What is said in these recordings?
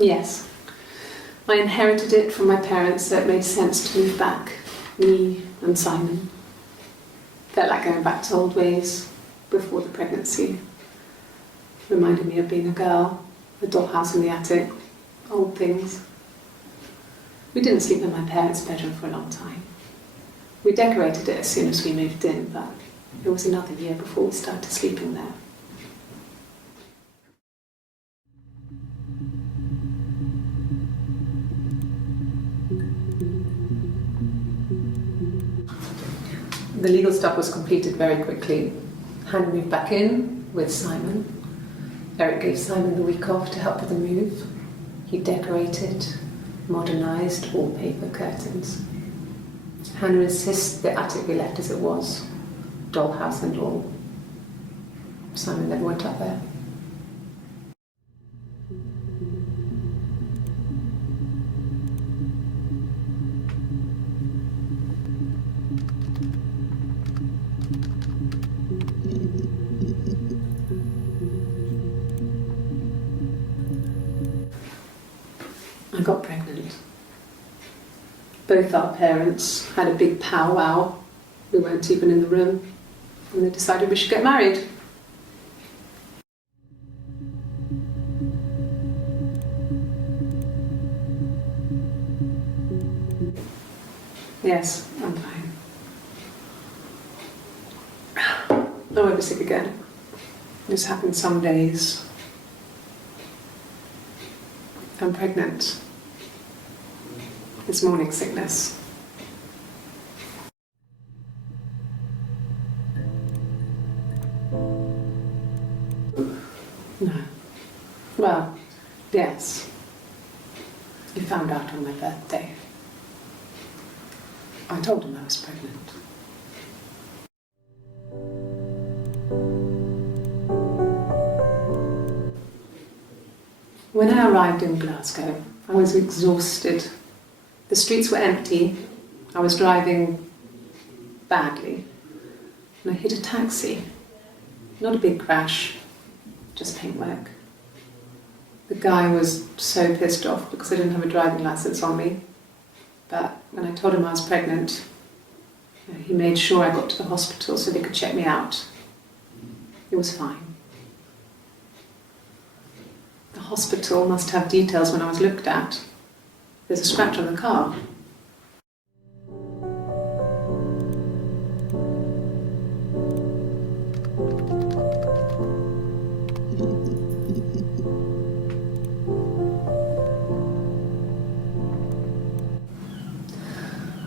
Yes. I inherited it from my parents, so it made sense to move back. Me and Simon. Felt like going back to old ways before the pregnancy. Reminded me of being a girl, the dollhouse in the attic, old things. We didn't sleep in my parents' bedroom for a long time. We decorated it as soon as we moved in, but it was another year before we started sleeping there. The legal stuff was completed very quickly. Hannah moved back in with Simon. Eric gave Simon the week off to help with the move. He decorated, modernised wallpaper, curtains. Hannah insists the attic be left as it was, dollhouse and all. Simon never went up there. I got pregnant. Both our parents had a big powwow. We weren't even in the room, and they decided we should get married. Yes, I'm fine. I won't be sick again. This happens some days. I'm pregnant. It's morning sickness. No. Well, yes. He found out on my birthday. I told him I was pregnant. When I arrived in Glasgow, I was exhausted. The streets were empty. I was driving badly. And I hit a taxi. Not a big crash, just paintwork. The guy was so pissed off because I didn't have a driving license on me. But when I told him I was pregnant, he made sure I got to the hospital so they could check me out. It was fine. The hospital must have details when I was looked at. There's a scratch on the car.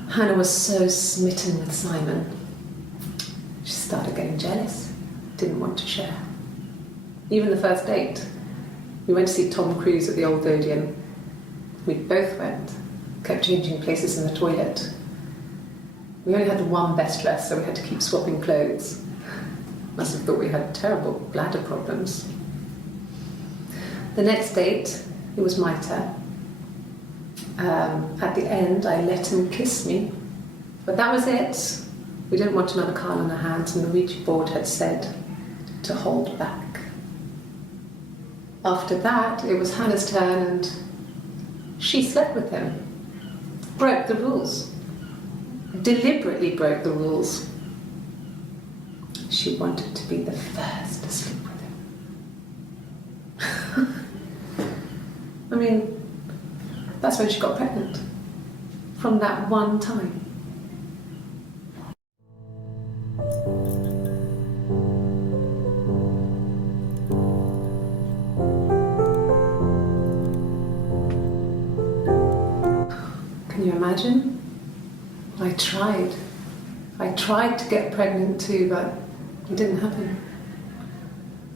Hannah was so smitten with Simon. She started getting jealous, didn't want to share. Even the first date, we went to see Tom Cruise at the Old Odeon. We both went, kept changing places in the toilet. We only had one best dress, so we had to keep swapping clothes. Must have thought we had terrible bladder problems. The next date, it was my turn. At the end, I let him kiss me, but that was it. We didn't want another card on our hands, and the Ouija board had said to hold back. After that, it was Hannah's turn, and she slept with him. Broke the rules. Deliberately broke the rules. She wanted to be the first to sleep with him. I mean, that's when she got pregnant. From that one time. Can you imagine? I tried. I tried to get pregnant too, but it didn't happen.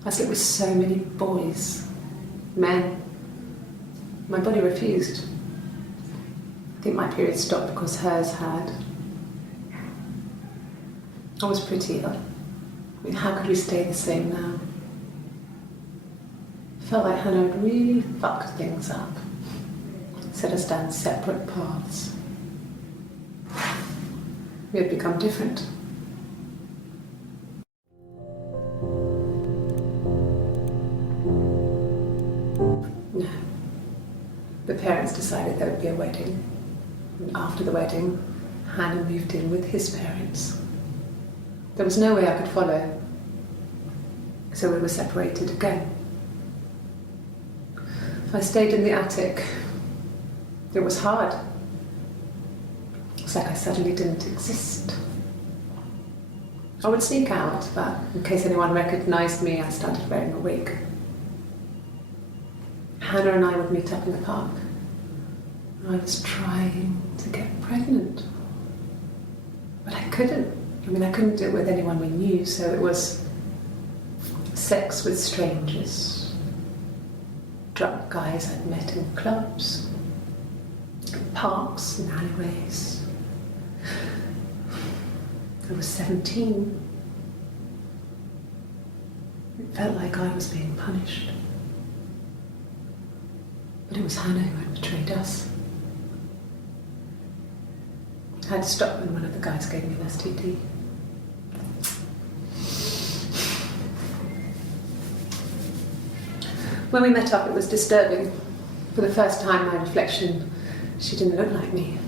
I slept with so many boys, men. My body refused. I think my period stopped because hers had. I was pretty ill. I mean, how could we stay the same now? Felt like Hannah had really fucked things up. Set us down separate paths. We had become different. No. the parents decided there would be a wedding. And after the wedding, Hannah moved in with his parents. There was no way I could follow, so we were separated again. I stayed in the attic. It was hard. It's like I suddenly didn't exist. I would sneak out, but in case anyone recognised me, I started wearing a wig. Hannah and I would meet up in the park. I was trying to get pregnant, but I couldn't. I couldn't do it with anyone we knew, so it was sex with strangers, drunk guys I'd met in clubs, parks and alleyways. I was 17. It felt like I was being punished. But it was Hannah who had betrayed us. I had to stop when one of the guys gave me an STD. When we met up, it was disturbing. For the first time, my reflection, she didn't look like me.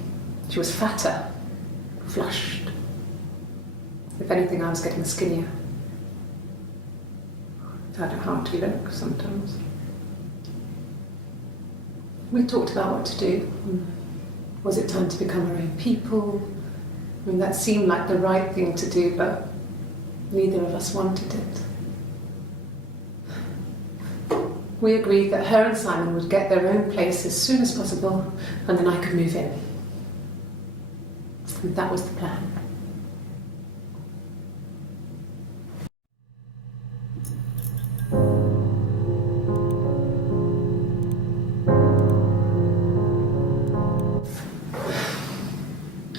She was fatter, flushed. If anything, I was getting skinnier. I don't know how to look sometimes. We talked about what to do. Was it time to become our own people? That seemed like the right thing to do, but neither of us wanted it. We agreed that her and Simon would get their own place as soon as possible, and then I could move in. And that was the plan.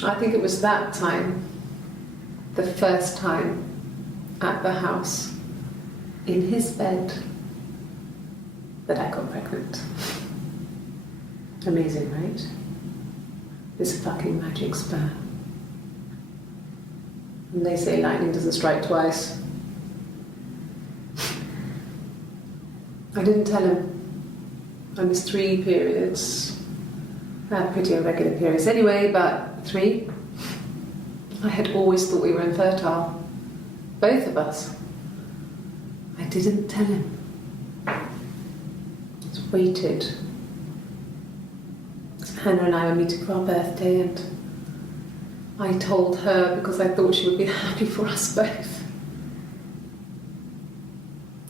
I think it was that time, the first time at the house, in his bed, that I got pregnant. Amazing, right? This fucking magic sperm. And they say lightning doesn't strike twice. I didn't tell him. I missed 3 periods. I had pretty irregular periods anyway, but 3. I had always thought we were infertile. Both of us. I didn't tell him. Just waited. Hannah and I were meeting for our birthday, and I told her because I thought she would be happy for us both.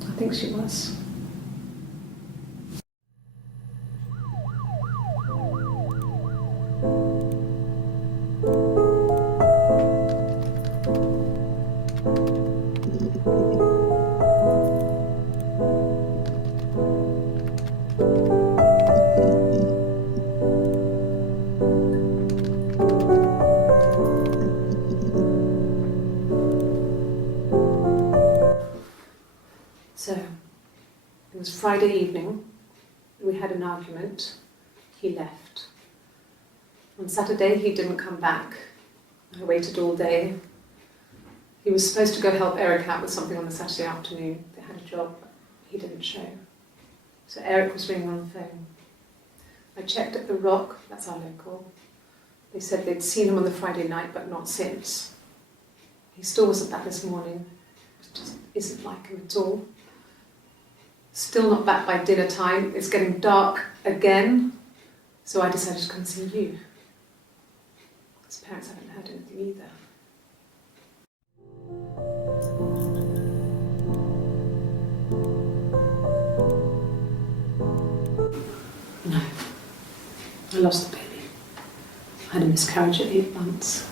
I think she was. So, it was Friday evening, we had an argument, he left. On Saturday he didn't come back, I waited all day. He was supposed to go help Eric out with something on the Saturday afternoon, they had a job, but he didn't show. So Eric was ringing on the phone. I checked at the Rock, that's our local. They said they'd seen him on the Friday night, but not since. He still wasn't back this morning, it just isn't like him at all. Still not back by dinner time. It's getting dark again, so I decided to come and see you. His parents haven't heard anything either. No, I lost the baby. I had a miscarriage at 8 months.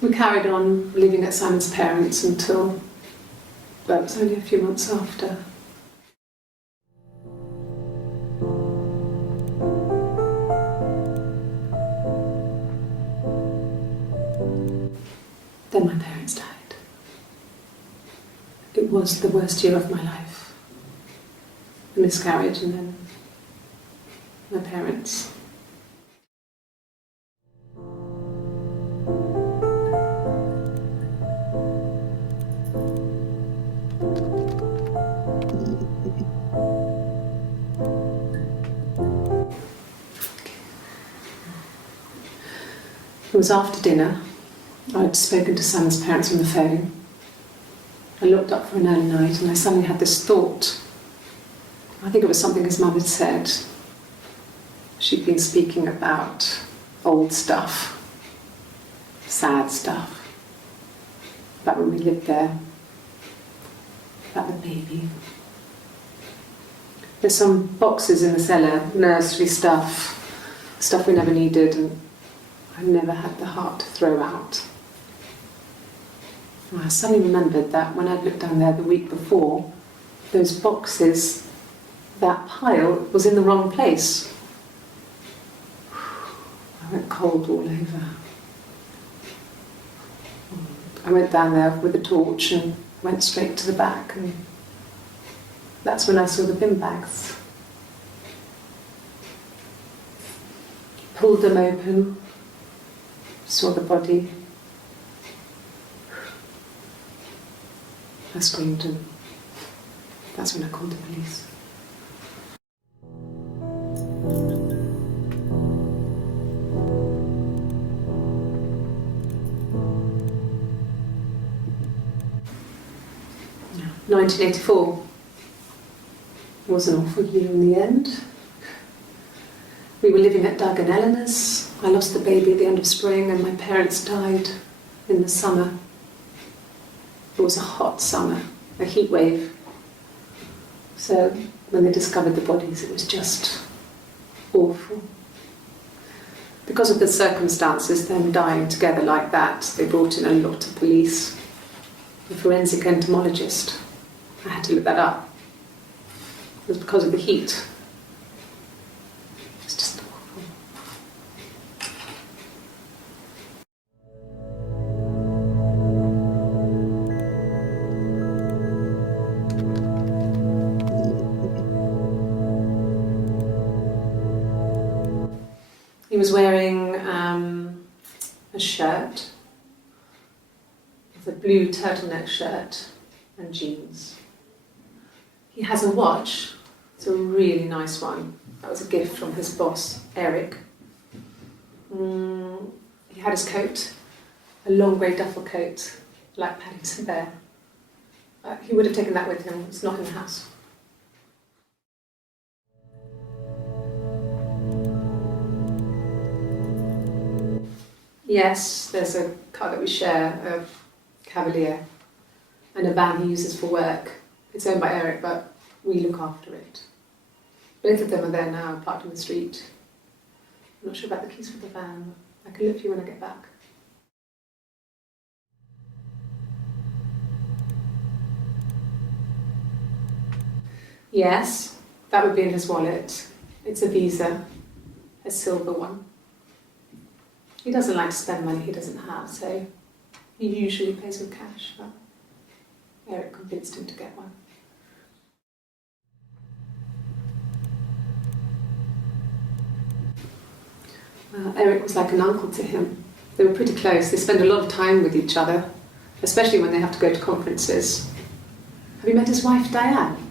We carried on living at Simon's parents until, well, it was only a few months after. Then my parents died. It was the worst year of my life. A miscarriage and then my parents. It was after dinner. I'd spoken to Sam's parents on the phone. I looked up for an early night and I suddenly had this thought. I think it was something his mum had said. She'd been speaking about old stuff, sad stuff, about when we lived there, about the baby. There's some boxes in the cellar, nursery stuff we never needed and I never had the heart to throw out. And I suddenly remembered that when I'd looked down there the week before, those boxes, that pile was in the wrong place. I went cold all over. I went down there with a torch and went straight to the back, and that's when I saw the bin bags. Pulled them open, saw the body. I screamed and that's when I called the police. Yeah. 1984 was an awful year in the end. We were living at Doug and Eleanor's. I lost the baby at the end of spring and my parents died in the summer. It was a hot summer, a heat wave. So when they discovered the bodies, it was just awful. Because of the circumstances, them dying together like that, they brought in a lot of police. A forensic entomologist. I had to look that up. It was because of the heat. It's just awful. He was wearing a shirt, a blue turtleneck shirt and jeans. He has a watch, it's a really nice one. That was a gift from his boss, Eric. He had his coat, a long grey duffel coat, like Paddington Bear. He would have taken that with him, it's not in the house. Yes, there's a car that we share, a Cavalier, and a van he uses for work. It's owned by Eric, but we look after it. Both of them are there now, parked in the street. I'm not sure about the keys for the van. I can look for you when I get back. Yes, that would be in his wallet. It's a Visa, a silver one. He doesn't like to spend money he doesn't have, so he usually pays with cash, but Eric convinced him to get one. Eric was like an uncle to him. They were pretty close. They spend a lot of time with each other, especially when they have to go to conferences. Have you met his wife, Diane?